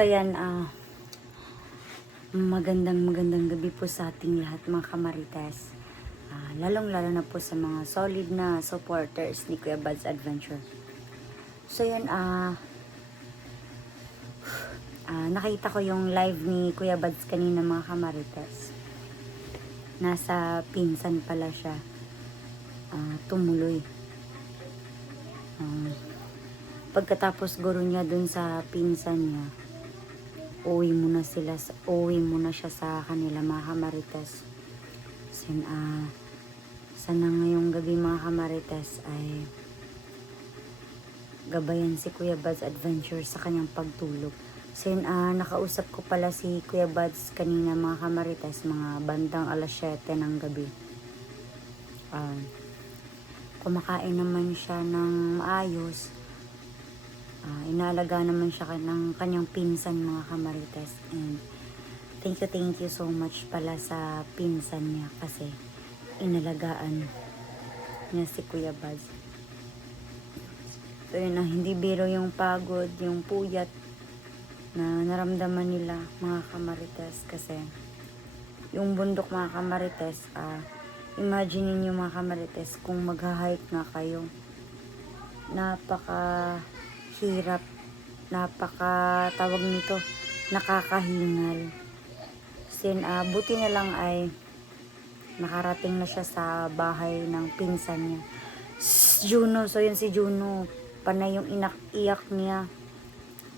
So yan, magandang gabi po sa ating lahat mga kamarites. Lalong-lalo na po sa mga solid na supporters ni Kuya Bud's Adventure. So yan, nakita ko yung live ni Kuya Bud's kanina mga kamarites. Nasa pinsan pala siya. Tumuloy. Pagkatapos guro niya dun sa pinsan niya, uwi muna siya sa kanila mga kamarites. Sana ngayong gabi mga kamarites ay gabayan si Kuya Bud's Adventure sa kanyang pagtulog. Nakausap ko pala si Kuya Bud's kanina mga kamarites, mga bandang alas 7 ng gabi. Kumakain naman siya ng maayos. Inaalaga naman siya ng kanyang pinsan mga kamarites. And thank you so much pala sa pinsan niya kasi inalagaan niya si Kuya Bud's. So yun, hindi biro yung pagod, yung puyat na naramdaman nila mga kamarites kasi yung bundok mga kamarites, imagine niyo mga kamarites kung magha-hike nga kayo, napaka-hirap, tawag nito, nakakahingal. Buti na lang ay nakarating na siya sa bahay ng pinsan niya. Juno, so yun si Juno, panay yung iyak niya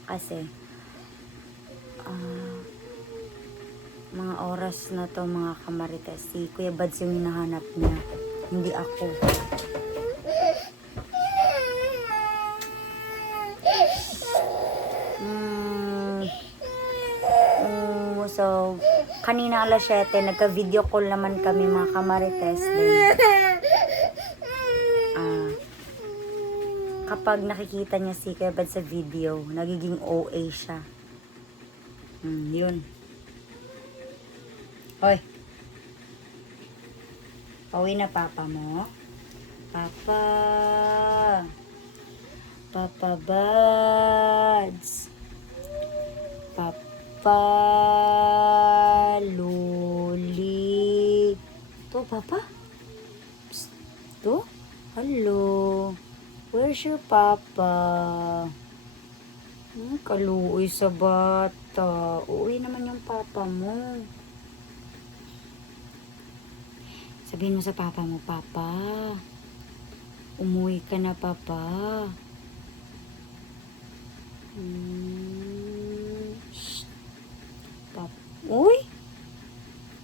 kasi mga oras na to mga kamarites, si Kuya Bud's yung hinahanap niya, hindi ako. So, kanina alas 7, nagka-video call naman kami mga kamarites. Kapag nakikita niya si Kuya Bud sa video, nagiging OA siya. Yun. Hoy. Pauwi na papa mo? Papa. Papa Buds. Papa. Luli. To, papa? Psst. To? Hello. Where's your papa? Kaluoy sa bata. Uwi naman yung papa mo. Sabihin mo sa papa mo, Papa, umuwi ka na, Papa. Uy!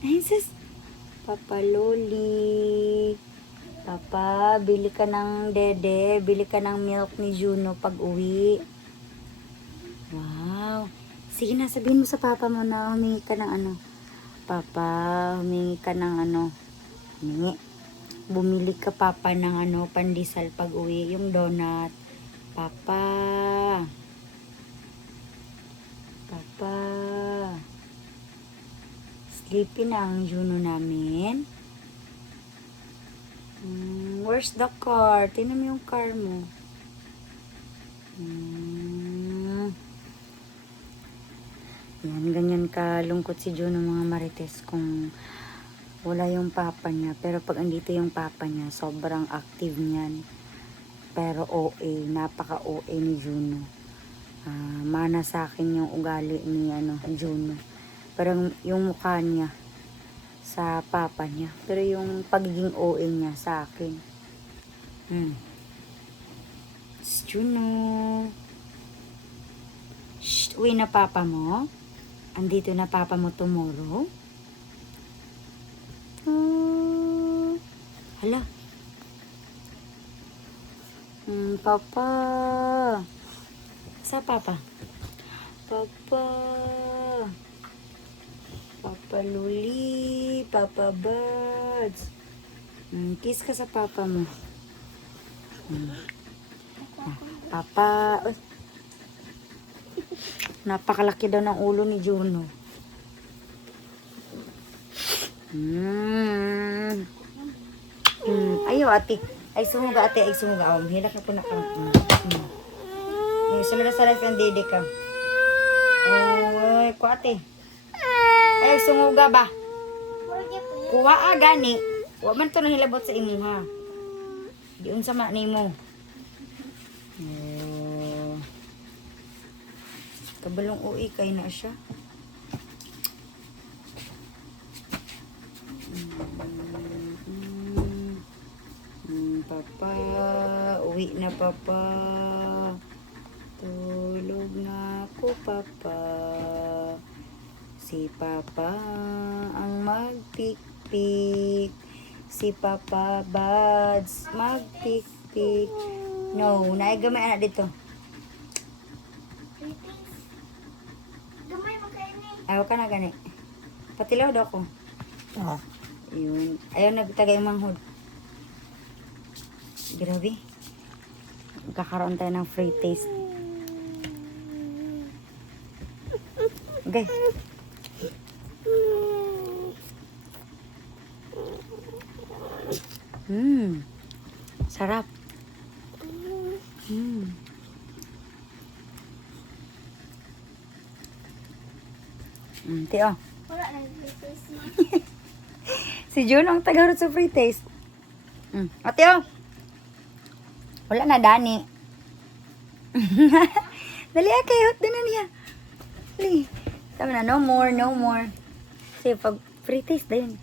Ay, sis. Papa Loli. Papa, bili ka ng dede. Bili ka ng milk ni Juno pag uwi. Wow. Sige na, sabihin mo sa papa mo na humingi ka ng ano. Papa, humingi ka ng ano. Bumili ka papa ng ano, pandesal pag uwi, yung donut. Papa. Papa. Sleepy na ang Juno namin. Where's the car? Tingnan mo yung car mo. Yan, ganyan kalungkot si Juno mga marites kung wala yung papa niya. Pero pag andito yung papa niya, sobrang active niyan. Pero OA, napaka-OA ni Juno. Mana sa akin yung ugali ni Juno. Pero yung mukha niya sa papa niya. Pero yung pagiging OA niya sa akin. Juno. Shh, uwi na papa mo? Andito na papa mo tomorrow? Hala. Papa. Sa papa? Papa. Papa Luli. Papa Buds. Kiss ka sa papa mo. Papa. Napakalaki daw ng ulo ni Juno. Ayo ate. Ay sumuga ate, ay sumuga. Hilak na po na ka. Sunod na sa life ang dede ka. Ay, kuate. Ay, sunguga ba? Kuha gani. Wa man to nahilabot sa imo ha. Diun sa man nimo. Oh. Kabalong uwi kay na siya. Papa, uwi na papa. Tulog na ako papa. Si papa ang magpikpik. Si papa buds magpikpik. No, naigamay anak dito. Gamay mo kayo ni. Ayaw ka na gani. Patilaw daw ko. Yun. Ayaw nagtagay manghod. Grabe. Kakaroon tayo ng free taste. Okay. Sarap. Tio. Wala na face mo. Si Jun ang tagarot sa free taste. O, Tio. Wala na, Dani. Dali, kayo. Doon na niya. Dali. Tama na, no more, no more. Kasi pag free taste, dayon.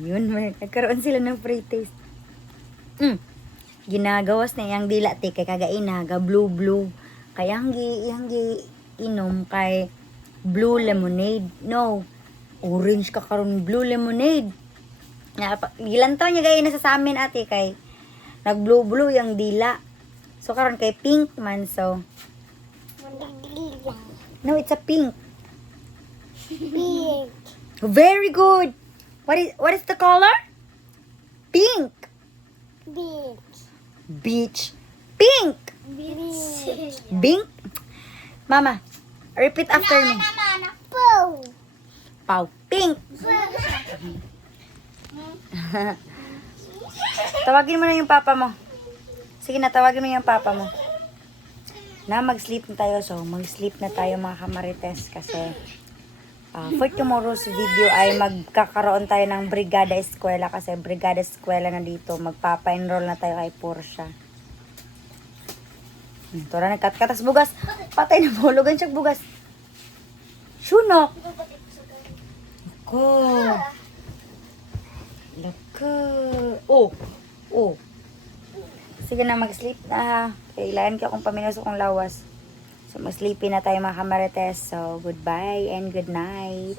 Yun, nagkaroon sila ng free taste. Ginagawas na yung dila te kay kagain ga blue. Kaya yang inom kay blue lemonade. No, orange ka karon blue lemonade. Ilan taon niya gaya na sa amin ate kay nag blue yung dila. So karon kay pink man so. No, it's a pink. Big. Very good. What is the color? Pink. Big. Beach. Pink. Big. Pink. Mama, repeat after me. Naman. Po. Pau. Pink. Tawagin mo na yung papa mo. Sige na, tawagin mo yung papa mo. Na mag-sleep na tayo. So, mag-sleep na tayo mga kamarites kasi for tomorrow's video ay magkakaroon tayo ng Brigada Eskwela kasi Brigada Eskwela na dito. Magpapa-enroll na tayo kay Portia. Tora nagkatkatas bugas. Patay na bulugan siya bugas. Shunok. Ako. Laka. Oh. Sige na, mag-sleep na. Kailangan ko akong paminus akong lawas. So, mag-sleepy na tayo mga kamarites. So, goodbye and good night.